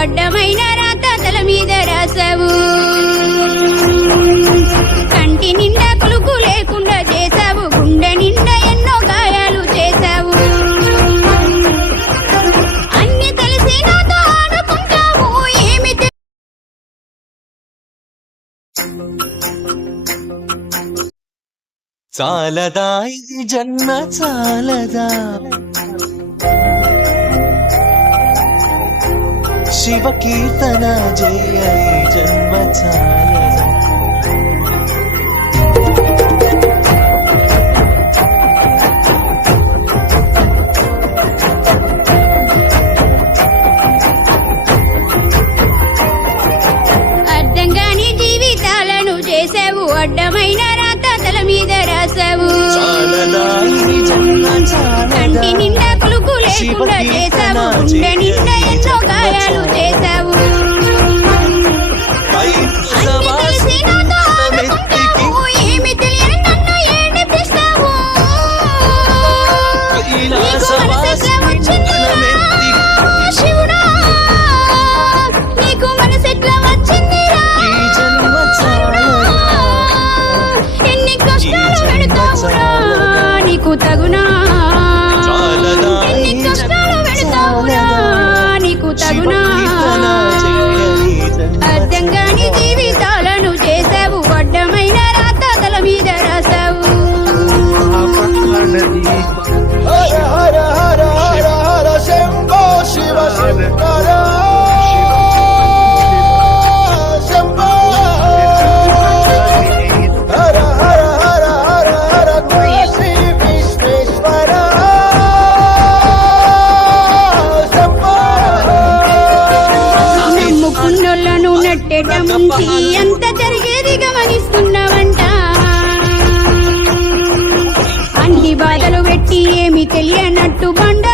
అడ్డమైన రాత తల మీద రాసావు, కంటి నిండా కులుకు లేకుండా చేసావు, గుండె నిండా ఎన్నో గాయాలు చేసావు. అన్ని తెలిసి నాతో ఆడుకుంటావు, ఏమి చాలదా ఈ జన్మ చాలదా, శివ కీర్తన జయ ఈ జన్మ చాలదా. అర్థం కాని జీవితాలను చేసావు, అడ్డమైన రాత తల మీద రాసావు. కంటి నిండా కులుకు లేకుండా చేసావు, గుండె నిండా ఎన్నో గాయాలు చేసావు. ఏమి తెలియని నన్ను ఏడిపిస్తావు, శివుడా నీకు మనసెట్లా వచ్చిందిరా, ఎన్ని కష్టాలు పెడతావురా నీకు తగునా, ఎన్ని కష్టాలు పెడతావురా నీకు తగునా. అర్థం కాని జీవితాలను చేసావు, అడ్డమైన రాత తల మీద రాసావు. హర హర హర హర హర శంభో శివ శంకర శంభో, హర హర హర హర హర కాశీ విశ్వేశ్వర శంభో. నమ్ముకున్నోళ్ళను నట్టేట ముంచి ఎంత జరిగేది గమనిస్తున్నావంట, అన్ని బాధలు పెట్టి ఏమి తెలియనట్టు బండ